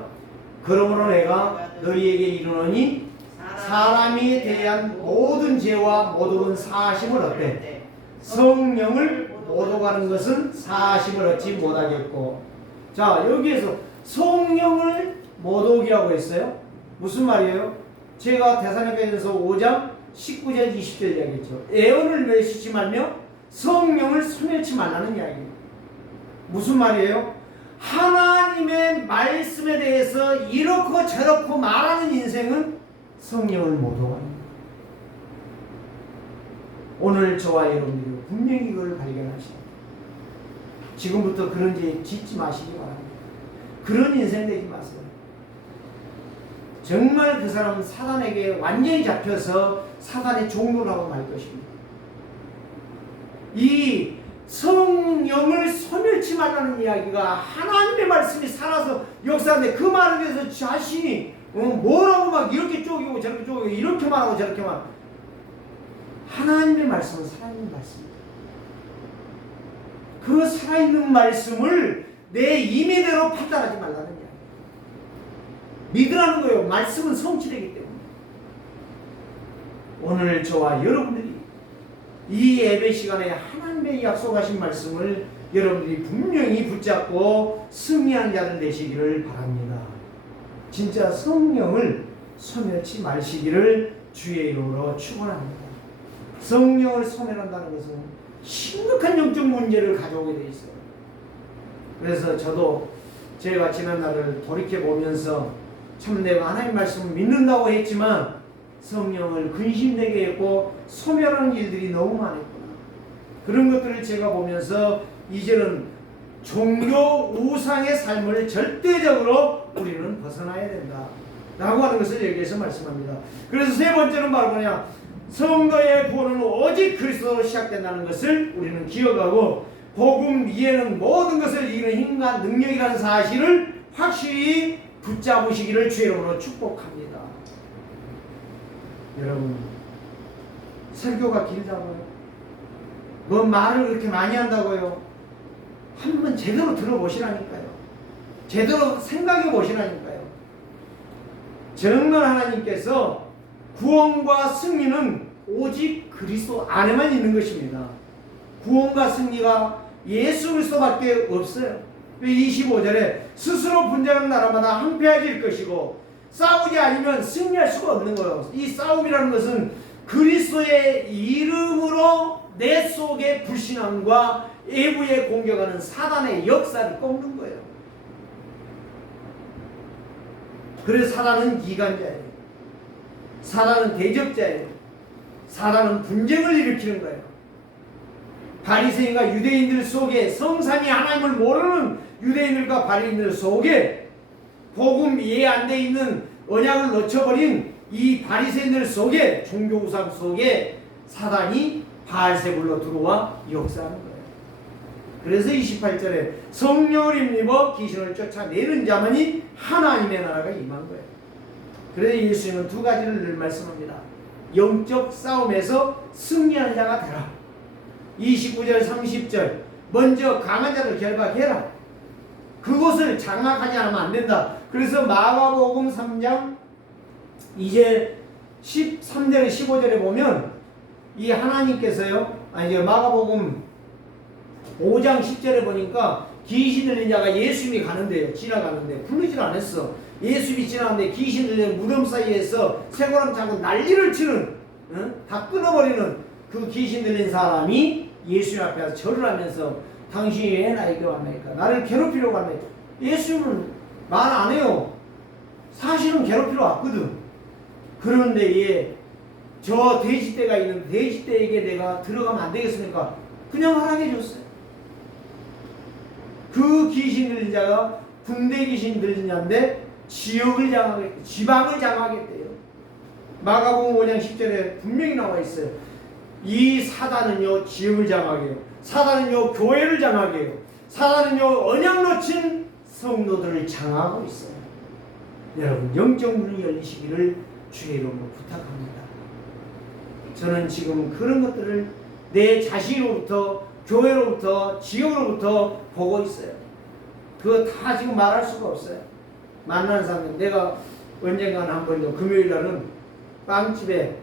그러므로 내가 너희에게 이르노니 사람이 대한 모든 죄와 모독은 사하심을 얻되 성령을 모독하는 것은 사하심을 얻지 못하겠고. 자, 여기에서 성령을 모독이라고 했어요. 무슨 말이에요? 제가 데살로니가전서 5장 19절 20절 이야기했죠. 애언을 내시지 말며 성령을 소멸치 말라는 이야기입니다. 무슨 말이에요? 하나님의 말씀에 대해서 이렇고 저렇고 말하는 인생은 성령을 모독합니다. 오늘 저와 여러분들이 분명히 이걸 발견하시고 지금부터 그런 죄 짓지 마시기 바랍니다. 그런 인생 되지 마세요. 정말 그 사람은 사단에게 완전히 잡혀서 사단의 종로를 하고 말 것입니다. 이 성령을 소멸치 말라는 이야기가 하나님의 말씀이 살아서 역사하는데 그 말에 대해서 자신이 뭐라고 막 이렇게 쪼개고 저렇게 쪼개고 이렇게 말하고 저렇게 말. 하나님의 말씀은 살아있는 말씀입니다. 그 살아있는 말씀을 내 임의대로 판단하지 말라는 이야기. 믿으라는 거예요. 말씀은 성취되기 때문에. 오늘 저와 여러분들이 이 예배 시간에 하나님의 약속하신 말씀을 여러분들이 분명히 붙잡고 승리한 자들 되시기를 바랍니다. 진짜 성령을 소멸치 마시기를 주의 이름으로 축원합니다. 성령을 소멸한다는 것은 심각한 영적 문제를 가져오게 돼 있어요. 그래서 저도 제가 지난 날을 돌이켜 보면서 참 내가 하나님 말씀을 믿는다고 했지만 성령을 근심되게 했고 소멸하는 일들이 너무 많았구나. 그런 것들을 제가 보면서 이제는 종교 우상의 삶을 절대적으로 우리는 벗어나야 된다 라고 하는 것을 여기에서 말씀합니다. 그래서 세 번째는 바로 뭐냐, 성도의 구원은 오직 그리스도로 시작된다는 것을 우리는 기억하고 복음 이해는 모든 것을 이기는 힘과 능력이라는 사실을 확실히 붙잡으시기를 주의 이름으로 축복합니다. 여러분, 설교가 길다고요? 뭐 말을 그렇게 많이 한다고요? 한번 제대로 들어보시라니까요. 제대로 생각해 보시라니까요. 정말 하나님께서 구원과 승리는 오직 그리스도 안에만 있는 것입니다. 구원과 승리가 예수 그리스도밖에 없어요. 25절에 스스로 분쟁하는 나라마다 항폐해질 것이고 싸우지 않으면 승리할 수가 없는 거예요. 이 싸움이라는 것은 그리스도의 이름으로 내 속에 불신함과 외부에 공격하는 사단의 역사를 꺾는 거예요. 그래서 사단은 기관자예요. 사단은 대적자예요. 사단은 분쟁을 일으키는 거예요. 바리새인과 유대인들 속에, 성삼위 하나님을 모르는 유대인들과 바리새인들 속에 복음 이해 안 돼 있는 언약을 놓쳐버린 이 바리새인들 속에, 종교 우상 속에 사단이 바알세불로 들어와 역사하는 거예요. 그래서 28절에 성령을 힘입어 귀신을 쫓아내는 자만이 하나님의 나라가 임한 거예요. 그래서 예수님은 두 가지를 늘 말씀합니다. 영적 싸움에서 승리하는 자가 되라. 29절 30절 먼저 강한 자를 결박해라. 그것을 장악하지 않으면 안 된다. 그래서 마가복음 3장 이제 13절에 15절에 보면 이 하나님께서요, 마가복음 5장 10절에 보니까 귀신 들린 자가 예수님이 가는데요, 지나가는데 부르질 않았어. 예수님이 지나가는데 귀신 들린 무덤 사이에서 쇠고랑 차고 난리를 치는, 다 끊어버리는 그 귀신 들린 사람이 예수님 앞에 와서 절을 하면서 당신이 왜 나에게 왔나이까? 나를 괴롭히려고 왔나이까? 예수님은 말 안 해요. 사실은 괴롭히러 왔거든. 그런데 얘 저 돼지떼가 있는 돼지떼에게 내가 들어가면 안 되겠습니까? 그냥 허락해 줬어요. 그 귀신 들린 자가 군대 귀신 들린 자인데 지방을 장악했대요. 마가복음 5장 10절에 분명히 나와 있어요. 이 사단은요 지역을 장악해요. 사단은요 교회를 장악해요. 사단은요 언약 놓친 성도들을 장악하고 있어요. 여러분 영적 문이 열리시기를 주의 이름으로 부탁합니다. 저는 지금 그런 것들을 내 자신으로부터, 교회로부터, 지역으로부터 보고 있어요. 그거 다 지금 말할 수가 없어요. 만나는 사람들, 내가 언젠가는 한 번요, 금요일 날은 빵집에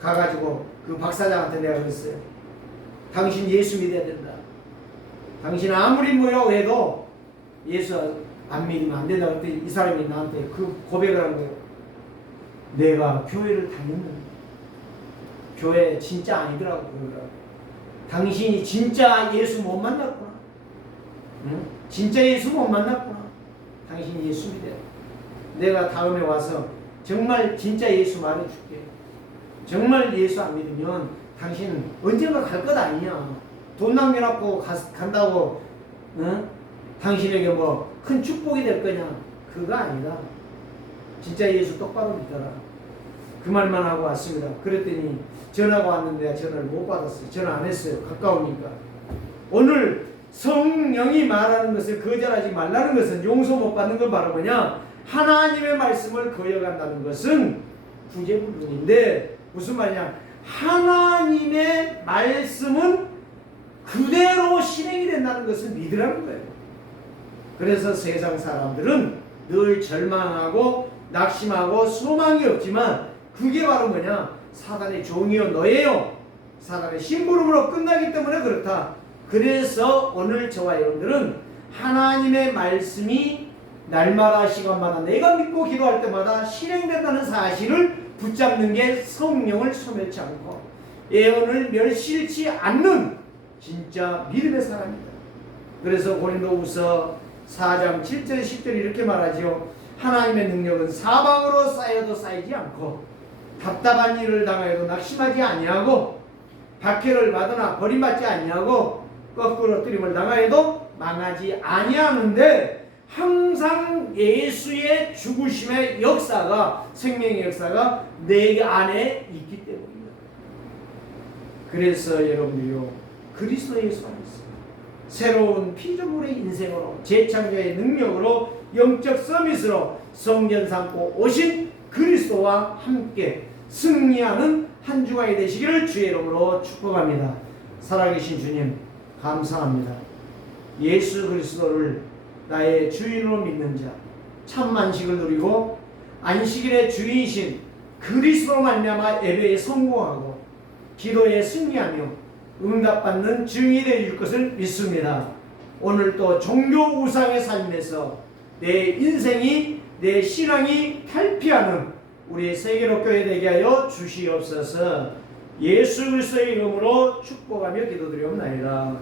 가가지고 그 박사장한테 내가 그랬어요. 당신 예수 믿어야 된다. 당신 아무리 뭐라고 해도 예수 안 믿으면 안 된다고 했더니 이 사람이 나한테 그 고백을 한 거예요. 내가 교회를 다녔는데 교회 진짜 아니더라고. 그러더라고. 당신이 진짜 예수 못 만났구나. 응? 진짜 예수 못 만났구나. 당신이 예수 믿어요. 내가 다음에 와서 정말 진짜 예수 말해줄게. 정말 예수 안 믿으면 당신 언젠가 갈 것 아니냐. 돈 남겨놓고 간다고, 응? 당신에게 뭐 큰 축복이 될 거냐. 그거 아니다. 진짜 예수 똑바로 믿어라. 그 말만 하고 왔습니다. 그랬더니 전화가 왔는데 전화를 못 받았어요. 전화 안 했어요. 가까우니까. 오늘 성령이 말하는 것을 거절하지 말라는 것은, 용서 못 받는 건 바로 뭐냐? 하나님의 말씀을 거역한다는 것은 구제불능인데, 무슨 말이냐? 하나님의 말씀은 그대로 실행이 된다는 것을 믿으라는 거예요. 그래서 세상 사람들은 늘 절망하고 낙심하고 소망이 없지만, 그게 바로 뭐냐? 사단의 종이요 너예요. 사단의 심부름으로 끝나기 때문에 그렇다. 그래서 오늘 저와 여러분들은 하나님의 말씀이 날마다 시간마다 내가 믿고 기도할 때마다 실행된다는 사실을 붙잡는 게 성령을 소멸치 않고 예언을 멸시치 않는 진짜 믿음의 사람이다. 그래서 고린도후서 4장 7절 10절 이렇게 말하죠. 하나님의 능력은 사방으로 쌓여도 쌓이지 않고 답답한 일을 당하여도 낙심하지 아니하고 박해를 받으나 버림받지 아니하고 거꾸로 뜨림을 당하여도 망하지 아니하는데, 항상 예수의 죽으심의 역사가, 생명의 역사가 내 안에 있기 때문입니다. 그래서 여러분들요, 그리스도 예수 안에서 새로운 피조물의 인생으로, 재창조의 능력으로, 영적 서밋으로 성전 삼고 오신 그리스도와 함께 승리하는 한 주간이 되시기를 주의 이름으로 축복합니다. 살아계신 주님 감사합니다. 예수 그리스도를 나의 주인으로 믿는 자, 참 안식을 누리고 안식일의 주인이신 그리스도로 말미암아 예배에 성공하고 기도에 승리하며 응답받는 증인이 되실 것을 믿습니다. 오늘 또 종교 우상의 삶에서 내 인생이, 내 신앙이 탈피하는 우리 세계로 교회 되게 하여 주시옵소서. 예수 그리스도의 이름으로 축복하며 기도드리옵나이다.